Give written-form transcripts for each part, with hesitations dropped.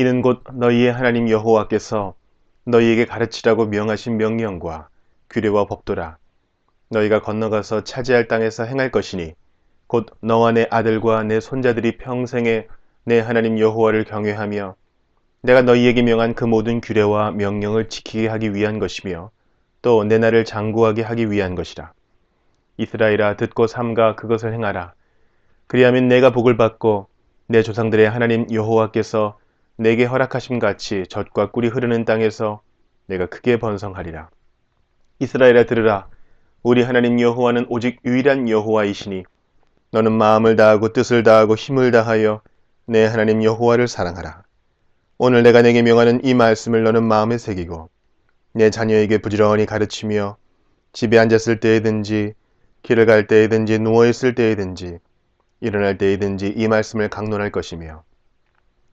이는 곧 너희의 하나님 여호와께서 너희에게 가르치라고 명하신 명령과 규례와 법도라. 너희가 건너가서 차지할 땅에서 행할 것이니 곧 너와 내 아들과 내 손자들이 평생에 내 하나님 여호와를 경외하며 내가 너희에게 명한 그 모든 규례와 명령을 지키게 하기 위한 것이며 또 내 날을 장구하게 하기 위한 것이라. 이스라엘아, 듣고 삼가 그것을 행하라. 그리하면 내가 복을 받고 내 조상들의 하나님 여호와께서 내게 허락하심 같이 젖과 꿀이 흐르는 땅에서 내가 크게 번성하리라. 이스라엘아, 들으라. 우리 하나님 여호와는 오직 유일한 여호와이시니 너는 마음을 다하고 뜻을 다하고 힘을 다하여 내 하나님 여호와를 사랑하라. 오늘 내가 내게 명하는 이 말씀을 너는 마음에 새기고 내 자녀에게 부지런히 가르치며 집에 앉았을 때에든지 길을 갈 때에든지 누워있을 때에든지 일어날 때에든지 이 말씀을 강론할 것이며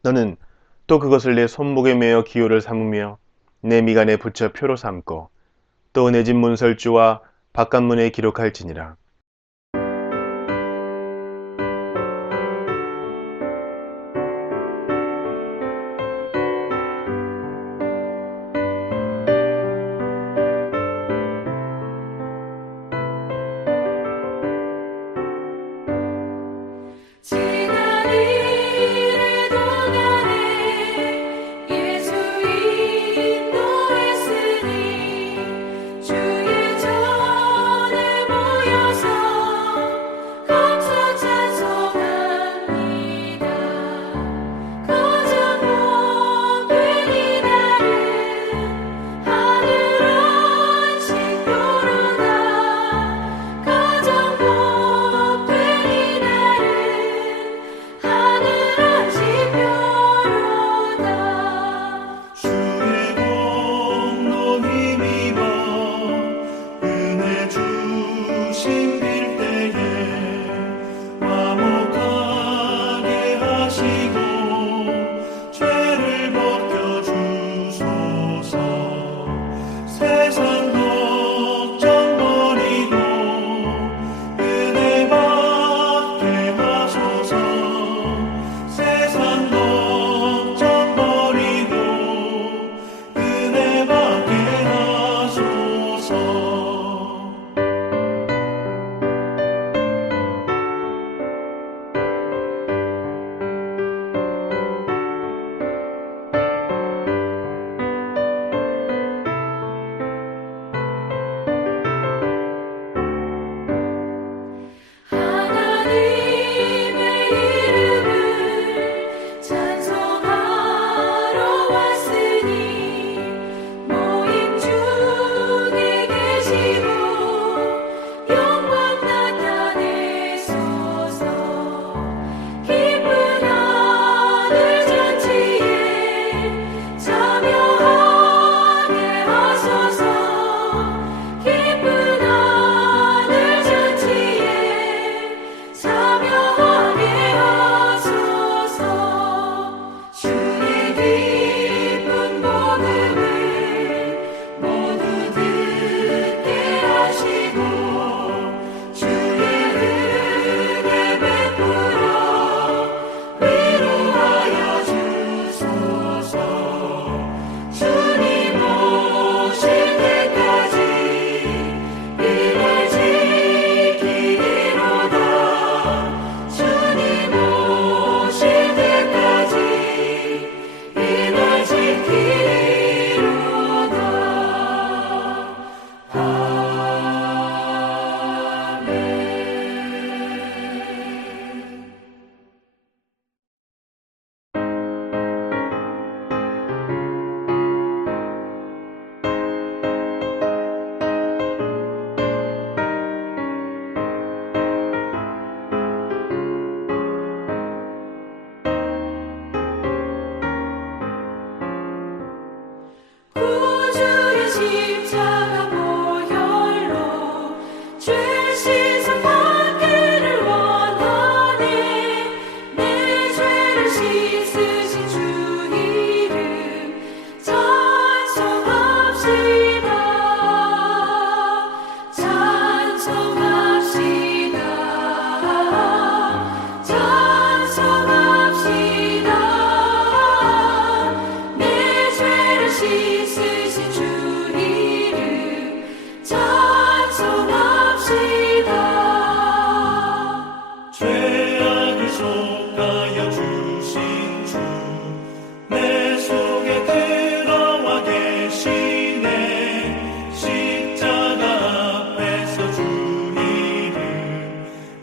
너는 또 그것을 내 손목에 매어 기호를 삼으며 내 미간에 붙여 표로 삼고 또 내 집 문설주와 바깥문에 기록할지니라. 지난 일의 동안에 예수 인도했으니 주의 전에 모여서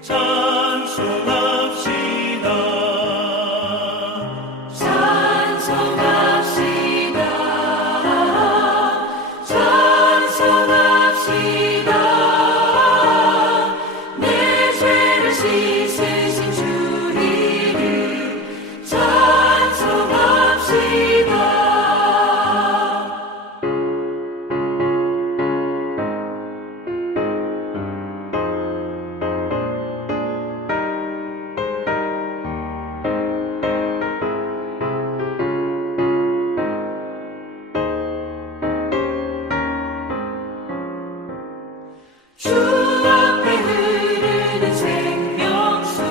찬송합시다. 찬송합시다. 찬송합시다. 내 죄를 씻으신 주 이름 찬송합시다. 주 앞에 흐르는 생명수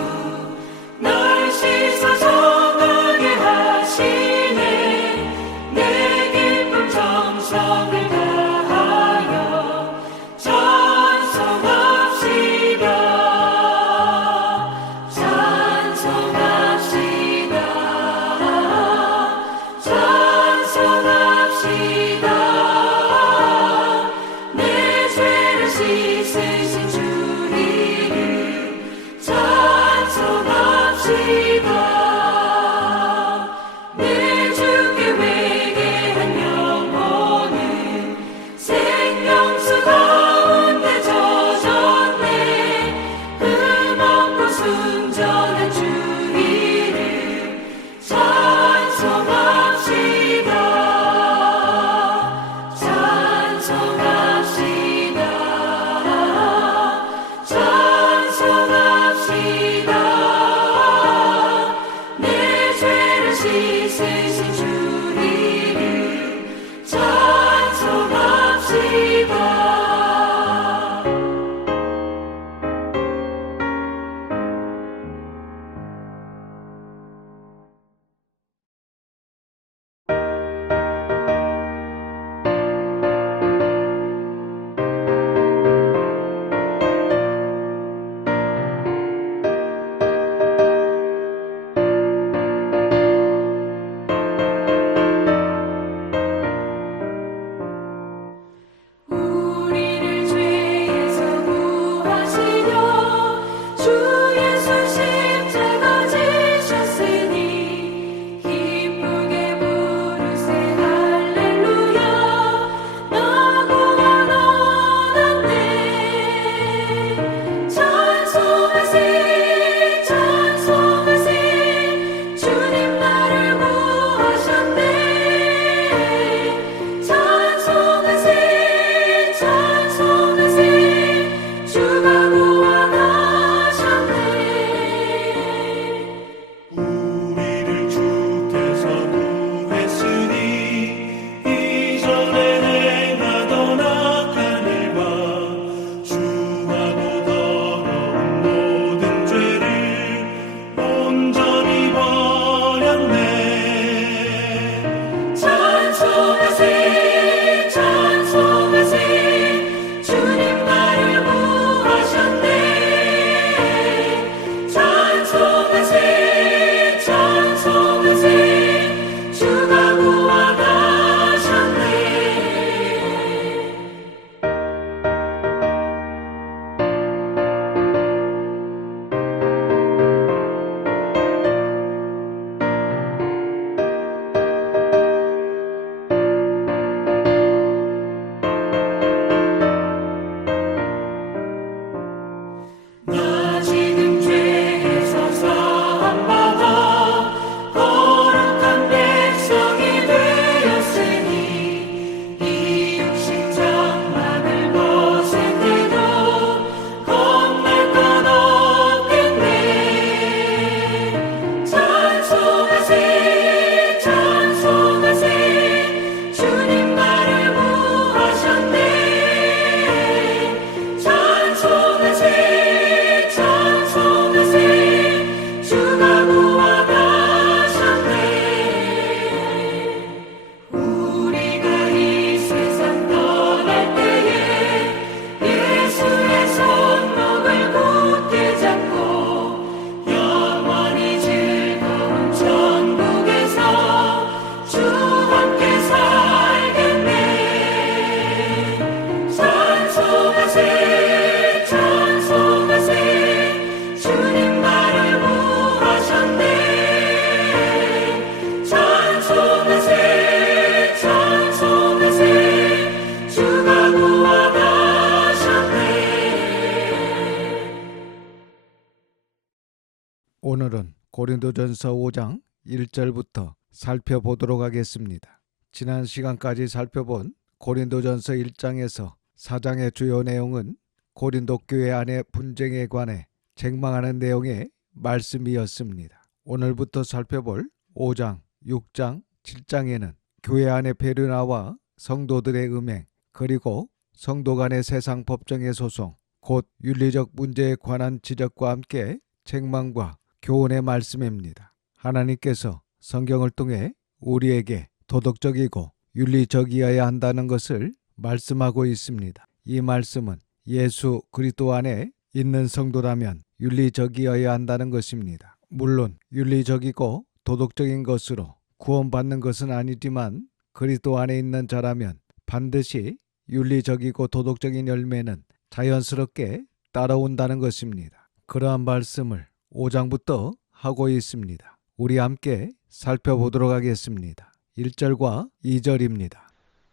오늘은 고린도전서 5장 1절부터 살펴보도록 하겠습니다. 지난 시간까지 살펴본 고린도전서 1장에서 4장의 주요 내용은 고린도 교회 안의 분쟁에 관해 책망하는 내용의 말씀이었습니다. 오늘부터 살펴볼 5장, 6장, 7장에는 교회 안의 베르나와 성도들의 음행, 그리고 성도 간의 세상 법정의 소송, 곧 윤리적 문제에 관한 지적과 함께 책망과 교훈의 말씀입니다. 하나님께서 성경을 통해 우리에게 도덕적이고 윤리적이어야 한다는 것을 말씀하고 있습니다. 이 말씀은 예수 그리스도 안에 있는 성도라면 윤리적이어야 한다는 것입니다. 물론 윤리적이고 도덕적인 것으로 구원받는 것은 아니지만 그리스도 안에 있는 자라면 반드시 윤리적이고 도덕적인 열매는 자연스럽게 따라온다는 것입니다. 그러한 말씀을 5장부터 하고 있습니다. 우리 함께 살펴보도록 하겠습니다. 1절과 2절입니다.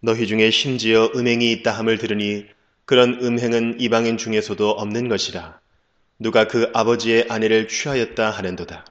너희 중에 심지어 음행이 있다 함을 들으니 그런 음행은 이방인 중에서도 없는 것이라. 누가 그 아버지의 아내를 취하였다 하는도다.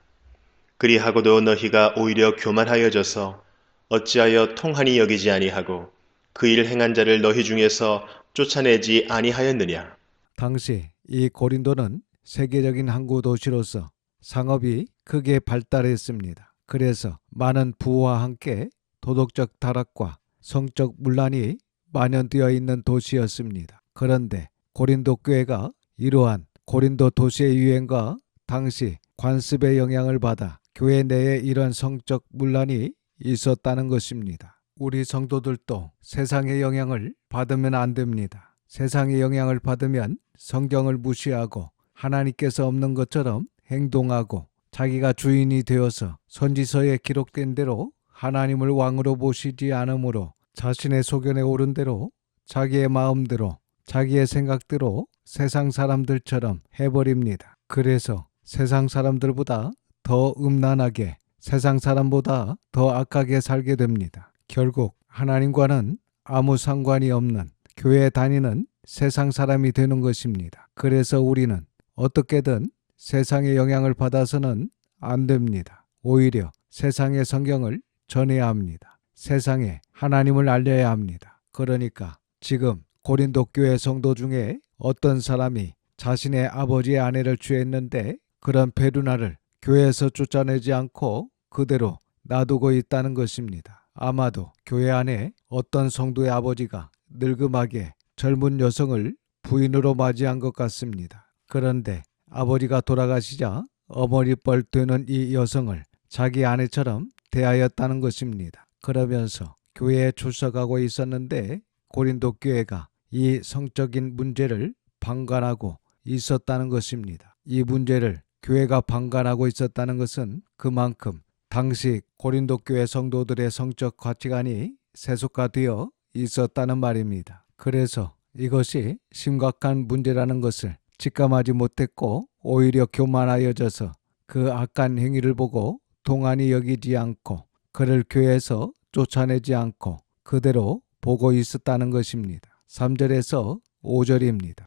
그리하고도 너희가 오히려 교만하여져서 어찌하여 통하니 여기지 아니하고 그 일 행한 자를 너희 중에서 쫓아내지 아니하였느냐. 당시 이 고린도는 세계적인 항구 도시로서 상업이 크게 발달했습니다. 그래서 많은 부와 함께 도덕적 타락과 성적 문란이 만연되어 있는 도시였습니다. 그런데 고린도 교회가 이러한 고린도 도시의 유행과 당시 관습의 영향을 받아 교회 내에 이런 성적 문란이 있었다는 것입니다. 우리 성도들도 세상의 영향을 받으면 안 됩니다. 세상의 영향을 받으면 성경을 무시하고 하나님께서 없는 것처럼 행동하고 자기가 주인이 되어서 선지서에 기록된 대로 하나님을 왕으로 모시지 않으므로 자신의 소견에 오른 대로 자기의 마음대로 자기의 생각대로 세상 사람들처럼 해버립니다. 그래서 세상 사람들보다 더 음란하게 세상 사람보다 더 악하게 살게 됩니다. 결국 하나님과는 아무 상관이 없는 교회에 다니는 세상 사람이 되는 것입니다. 그래서 우리는 어떻게든 세상의 영향을 받아서는 안 됩니다. 오히려 세상의 성경을 전해야 합니다. 세상에 하나님을 알려야 합니다. 그러니까 지금 고린도 교회 성도 중에 어떤 사람이 자신의 아버지의 아내를 취했는데 그런 베르나를 교회에서 쫓아내지 않고 그대로 놔두고 있다는 것입니다. 아마도 교회 안에 어떤 성도의 아버지가 늙음하게 젊은 여성을 부인으로 맞이한 것 같습니다. 그런데 아버지가 돌아가시자 어머니뻘 되는 이 여성을 자기 아내처럼 대하였다는 것입니다. 그러면서 교회에 출석하고 있었는데 고린도 교회가 이 성적인 문제를 방관하고 있었다는 것입니다. 이 문제를 교회가 방관하고 있었다는 것은 그만큼 당시 고린도 교회 성도들의 성적 가치관이 세속화되어 있었다는 말입니다. 그래서 이것이 심각한 문제라는 것을 직감하지 못했고 오히려 교만하여져서 그 악한 행위를 보고 동안히 여기지 않고 그를 교회에서 쫓아내지 않고 그대로 보고 있었다는 것입니다. 3절에서 5절입니다.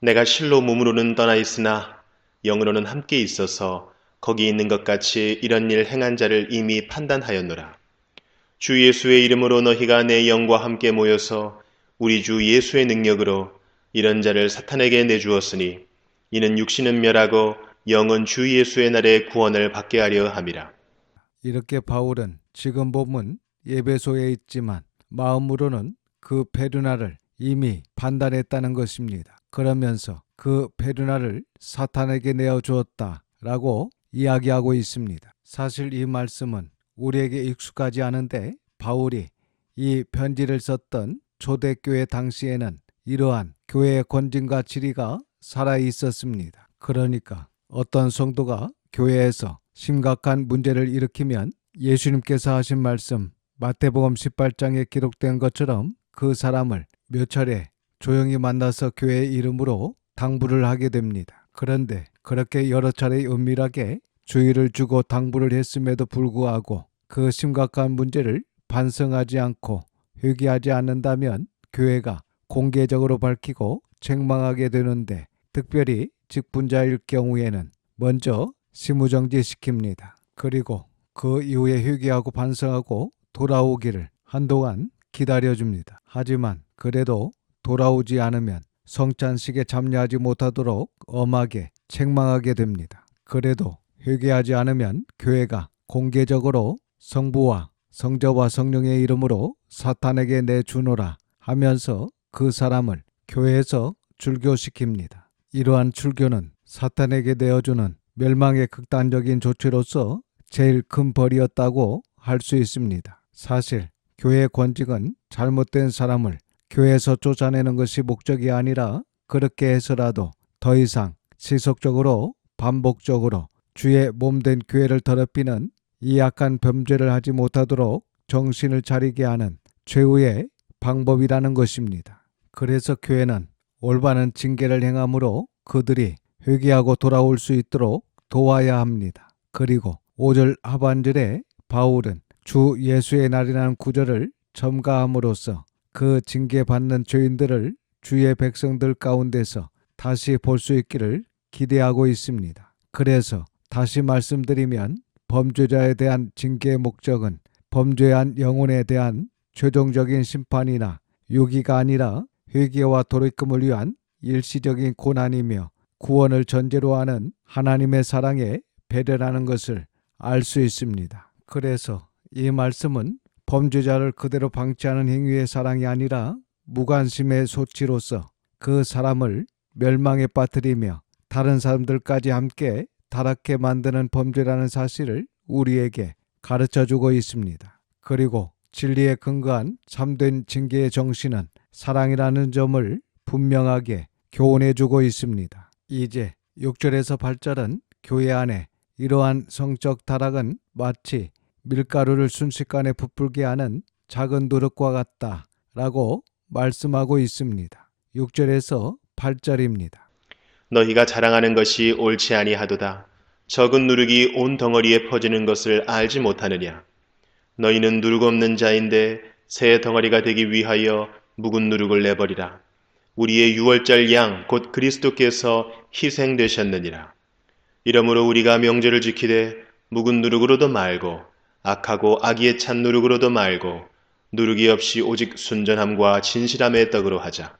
내가 실로 몸으로는 떠나 있으나 영으로는 함께 있어서 거기 있는 것 같이 이런 일 행한 자를 이미 판단하였노라. 주 예수의 이름으로 너희가 내 영과 함께 모여서 우리 주 예수의 능력으로 이런 자를 사탄에게 내주었으니 이는 육신은 멸하고 영은 주 예수의 날에 구원을 받게 하려 함이라. 이렇게 바울은 지금 보면 에베소에 있지만 마음으로는 그 베르나를 이미 판단했다는 것입니다. 그러면서 그 베르나를 사탄에게 내어주었다라고 이야기하고 있습니다. 사실 이 말씀은 우리에게 익숙하지 않은데 바울이 이 편지를 썼던 초대교회 당시에는 이러한 교회의 권징과 지리가 살아 있었습니다. 그러니까 어떤 성도가 교회에서 심각한 문제를 일으키면 예수님께서 하신 말씀 마태복음 18장에 기록된 것처럼 그 사람을 몇 차례 조용히 만나서 교회의 이름으로 당부를 하게 됩니다. 그런데 그렇게 여러 차례 은밀하게 주의를 주고 당부를 했음에도 불구하고 그 심각한 문제를 반성하지 않고 회개하지 않는다면 교회가 공개적으로 밝히고 책망하게 되는데 특별히 직분자일 경우에는 먼저 심무정지시킵니다. 그리고 그 이후에 회개하고 반성하고 돌아오기를 한동안 기다려줍니다. 하지만 그래도 돌아오지 않으면 성찬식에 참여하지 못하도록 엄하게 책망하게 됩니다. 그래도 회개하지 않으면 교회가 공개적으로 성부와 성자와 성령의 이름으로 사탄에게 내주노라 하면서 그 사람을 교회에서 출교시킵니다. 이러한 출교는 사탄에게 내어주는 멸망의 극단적인 조치로서 제일 큰 벌이었다고 할 수 있습니다. 사실 교회의 권직은 잘못된 사람을 교회에서 쫓아내는 것이 목적이 아니라 그렇게 해서라도 더 이상 지속적으로 반복적으로 주의 몸된 교회를 더럽히는 이 악한 범죄를 하지 못하도록 정신을 차리게 하는 최후의 방법이라는 것입니다. 그래서 교회는 올바른 징계를 행함으로 그들이 회개하고 돌아올 수 있도록 도와야 합니다. 그리고 5절 하반절에 바울은 주 예수의 날이라는 구절을 첨가함으로써 그 징계받는 죄인들을 주의 백성들 가운데서 다시 볼 수 있기를 기대하고 있습니다. 그래서 다시 말씀드리면 범죄자에 대한 징계의 목적은 범죄한 영혼에 대한 최종적인 심판이나 유기가 아니라 회개와 돌이킴을 위한 일시적인 고난이며 구원을 전제로 하는 하나님의 사랑에 배려라는 것을 알 수 있습니다. 그래서 이 말씀은 범죄자를 그대로 방치하는 행위의 사랑이 아니라 무관심의 소치로서 그 사람을 멸망에 빠뜨리며 다른 사람들까지 함께 타락해 만드는 범죄라는 사실을 우리에게 가르쳐주고 있습니다. 그리고 진리에 근거한 참된 징계의 정신은 사랑이라는 점을 분명하게 교훈해주고 있습니다. 이제 6절에서 8절은 교회 안에 이러한 성적 타락은 마치 밀가루를 순식간에 부풀게 하는 작은 누룩과 같다라고 말씀하고 있습니다. 6절에서 8절입니다. 너희가 자랑하는 것이 옳지 아니하도다. 적은 누룩이 온 덩어리에 퍼지는 것을 알지 못하느냐. 너희는 누룩 없는 자인데 새 덩어리가 되기 위하여 묵은 누룩을 내버리라. 우리의 유월절 양 곧 그리스도께서 희생되셨느니라. 이러므로 우리가 명절을 지키되 묵은 누룩으로도 말고 악하고 악의에 찬 누룩으로도 말고 누룩이 없이 오직 순전함과 진실함의 떡으로 하자.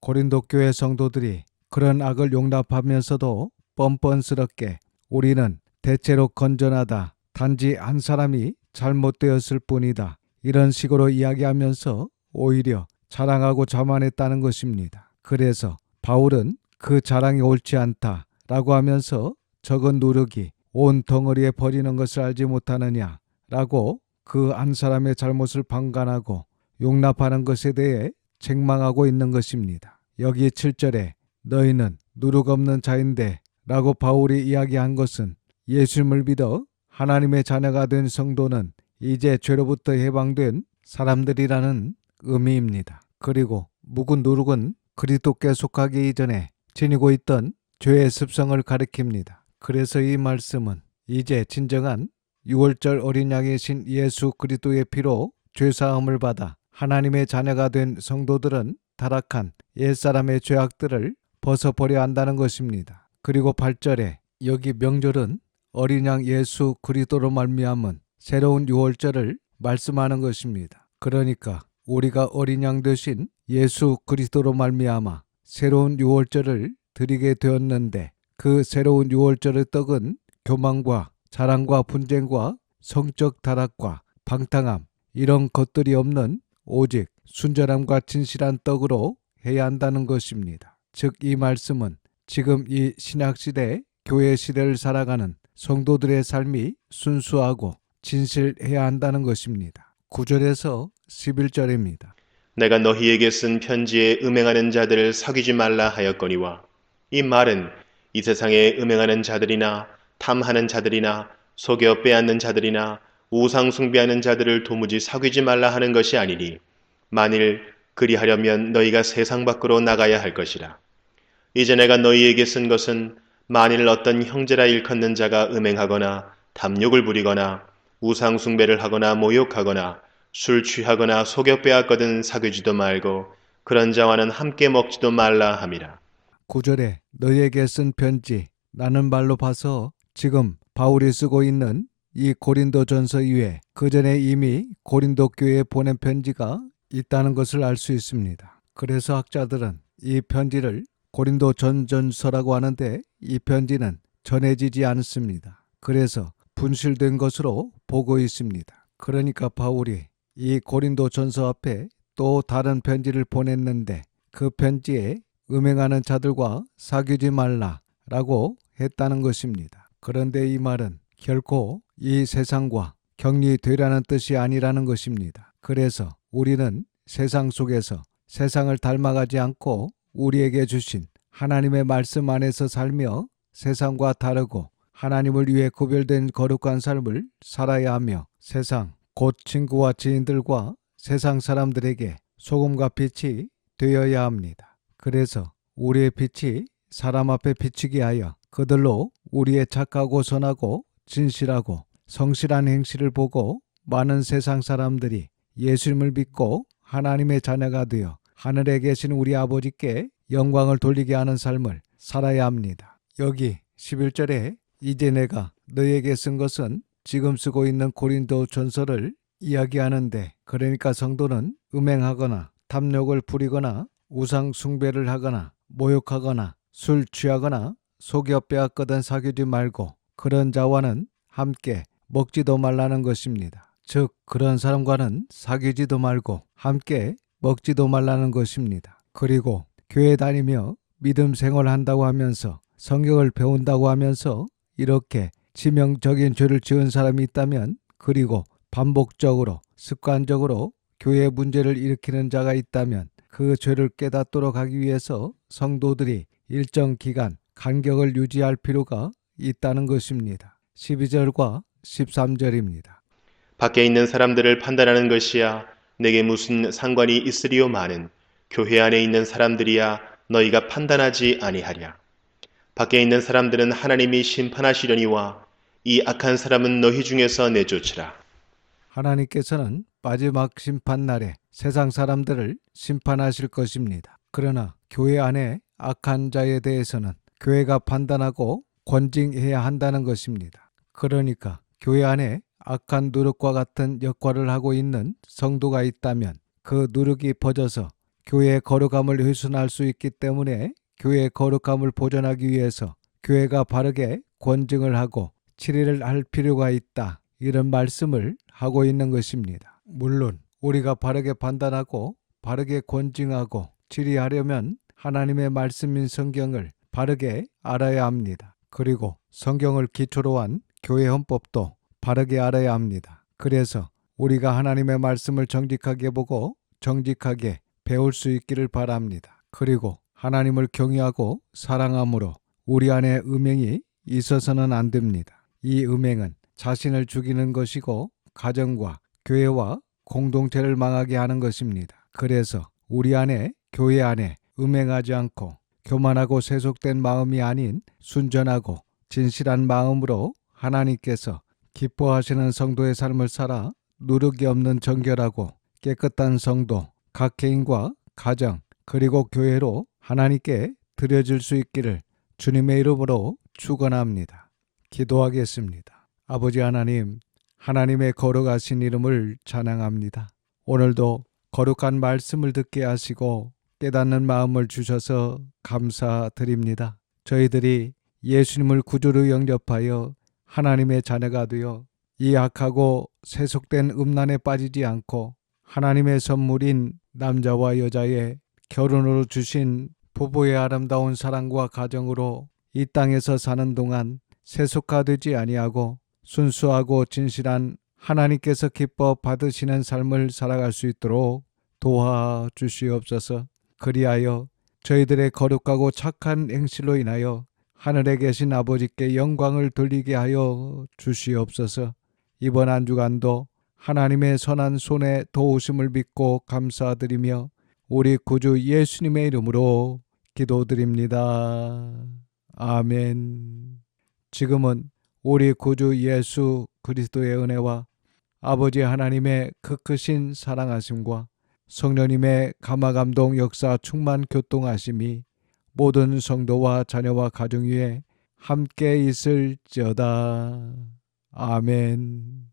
고린도 교회 성도들이 그런 악을 용납하면서도 뻔뻔스럽게 우리는 대체로 건전하다. 단지 한 사람이 잘못되었을 뿐이다. 이런 식으로 이야기하면서 오히려 자랑하고 자만했다는 것입니다. 그래서 바울은 그 자랑이 옳지 않다라고 하면서 적은 누룩이 온 덩어리에 퍼지는 것을 알지 못하느냐 라고 그 한 사람의 잘못을 방관하고 용납하는 것에 대해 책망하고 있는 것입니다. 여기 7절에 너희는 누룩 없는 자인데 라고 바울이 이야기한 것은 예수님을 믿어 하나님의 자녀가 된 성도는 이제 죄로부터 해방된 사람들이라는 의미입니다. 그리고 묵은 누룩은 그리스도께 속하기 이전에 지니고 있던 죄의 습성을 가리킵니다. 그래서 이 말씀은 이제 진정한 유월절 어린 양이신 예수 그리스도의 피로 죄사함을 받아 하나님의 자녀가 된 성도들은 타락한 옛사람의 죄악들을 벗어버려야 한다는 것입니다. 그리고 8절에 여기 명절은 어린 양 예수 그리스도로 말미암은 새로운 유월절을 말씀하는 것입니다. 그러니까 우리가 어린 양 되신 예수 그리스도로 말미암아 새로운 유월절을 드리게 되었는데 그 새로운 유월절의 떡은 교만과 자랑과 분쟁과 성적 타락과 방탕함 이런 것들이 없는 오직 순전함과 진실한 떡으로 해야 한다는 것입니다. 즉 이 말씀은 지금 이 신약시대 교회 시대를 살아가는 성도들의 삶이 순수하고 진실해야 한다는 것입니다. 9절에서 11절입니다. 내가 너희에게 쓴 편지에 음행하는 자들을 사귀지 말라 하였거니와 이 말은 이 세상에 음행하는 자들이나 탐하는 자들이나 속여 빼앗는 자들이나 우상 숭배하는 자들을 도무지 사귀지 말라 하는 것이 아니니 만일 그리하려면 너희가 세상 밖으로 나가야 할 것이라. 이제 내가 너희에게 쓴 것은 만일 어떤 형제라 일컫는 자가 음행하거나 탐욕을 부리거나 우상 숭배를 하거나 모욕하거나 술 취하거나 속여 빼앗거든 사귀지도 말고 그런 자와는 함께 먹지도 말라 함이라. 9절에 너희에게 쓴 편지 나는 말로 봐서 지금 바울이 쓰고 있는 이 고린도전서 이외에 그 전에 이미 고린도 교회에 보낸 편지가 있다는 것을 알 수 있습니다. 그래서 학자들은 이 편지를 고린도 전전서라고 하는데 이 편지는 전해지지 않습니다. 그래서 분실된 것으로 보고 있습니다. 그러니까 바울이 이 고린도 전서 앞에 또 다른 편지를 보냈는데 그 편지에 음행하는 자들과 사귀지 말라라고 했다는 것입니다. 그런데 이 말은 결코 이 세상과 격리되라는 뜻이 아니라는 것입니다. 그래서 우리는 세상 속에서 세상을 닮아가지 않고 우리에게 주신 하나님의 말씀 안에서 살며 세상과 다르고 하나님을 위해 구별된 거룩한 삶을 살아야 하며 세상 곧 친구와 지인들과 세상 사람들에게 소금과 빛이 되어야 합니다. 그래서 우리의 빛이 사람 앞에 비치게 하여 그들로 우리의 착하고 선하고 진실하고 성실한 행실을 보고 많은 세상 사람들이 예수님을 믿고 하나님의 자녀가 되어 하늘에 계신 우리 아버지께 영광을 돌리게 하는 삶을 살아야 합니다. 여기 11절에 이제 내가 너희에게 쓴 것은 지금 쓰고 있는 고린도 전서를 이야기하는데 그러니까 성도는 음행하거나 탐욕을 부리거나 우상 숭배를 하거나 모욕하거나 술 취하거나 속여 빼앗거든 사귀지 말고 그런 자와는 함께 먹지도 말라는 것입니다. 즉 그런 사람과는 사귀지도 말고 함께 먹지도 말라는 것입니다. 그리고 교회 다니며 믿음 생활한다고 하면서 성경을 배운다고 하면서 이렇게 치명적인 죄를 지은 사람이 있다면 그리고 반복적으로 습관적으로 교회 문제를 일으키는 자가 있다면 그 죄를 깨닫도록 하기 위해서 성도들이 일정 기간 간격을 유지할 필요가 있다는 것입니다. 12절과 13절입니다. 밖에 있는 사람들을 판단하는 것이야 내게 무슨 상관이 있으리요마는 교회 안에 있는 사람들이야 너희가 판단하지 아니하랴. 밖에 있는 사람들은 하나님이 심판하시려니와 이 악한 사람은 너희 중에서 내쫓으라. 하나님께서는 마지막 심판날에 세상 사람들을 심판하실 것입니다. 그러나 교회 안에 악한 자에 대해서는 교회가 판단하고 권징해야 한다는 것입니다. 그러니까 교회 안에 악한 누룩과 같은 역할을 하고 있는 성도가 있다면 그 누룩이 퍼져서 교회의 거룩함을 훼손할 수 있기 때문에 교회의 거룩함을 보존하기 위해서 교회가 바르게 권징을 하고 치리를 할 필요가 있다. 이런 말씀을 하고 있는 것입니다. 물론 우리가 바르게 판단하고 바르게 권징하고 치리하려면 하나님의 말씀인 성경을 바르게 알아야 합니다. 그리고 성경을 기초로 한 교회 헌법도 바르게 알아야 합니다. 그래서 우리가 하나님의 말씀을 정직하게 보고 정직하게 배울 수 있기를 바랍니다. 그리고 하나님을 경외하고 사랑함으로 우리 안에 음행이 있어서는 안 됩니다. 이 음행은 자신을 죽이는 것이고 가정과 교회와 공동체를 망하게 하는 것입니다. 그래서 우리 안에 교회 안에 음행하지 않고 교만하고 세속된 마음이 아닌 순전하고 진실한 마음으로 하나님께서 기뻐하시는 성도의 삶을 살아 누룩이 없는 정결하고 깨끗한 성도, 각 개인과 가정 그리고 교회로 하나님께 드려질 수 있기를 주님의 이름으로 축원합니다. 기도하겠습니다. 아버지 하나님, 하나님의 거룩하신 이름을 찬양합니다. 오늘도 거룩한 말씀을 듣게 하시고 깨닫는 마음을 주셔서 감사드립니다. 저희들이 예수님을 구주로 영접하여 하나님의 자녀가 되어 이 악하고 세속된 음란에 빠지지 않고 하나님의 선물인 남자와 여자의 결혼으로 주신 부부의 아름다운 사랑과 가정으로 이 땅에서 사는 동안 세속화되지 아니하고 순수하고 진실한 하나님께서 기뻐 받으시는 삶을 살아갈 수 있도록 도와주시옵소서. 그리하여 저희들의 거룩하고 착한 행실로 인하여 하늘에 계신 아버지께 영광을 돌리게 하여 주시옵소서. 이번 한 주간도 하나님의 선한 손에 도우심을 믿고 감사드리며 우리 구주 예수님의 이름으로 기도드립니다. 아멘. 지금은 우리 구주 예수 그리스도의 은혜와 아버지 하나님의 그 크신 사랑하심과 성령님의 감화감동 역사 충만 교통하심이 모든 성도와 자녀와 가정 위에 함께 있을지어다. 아멘.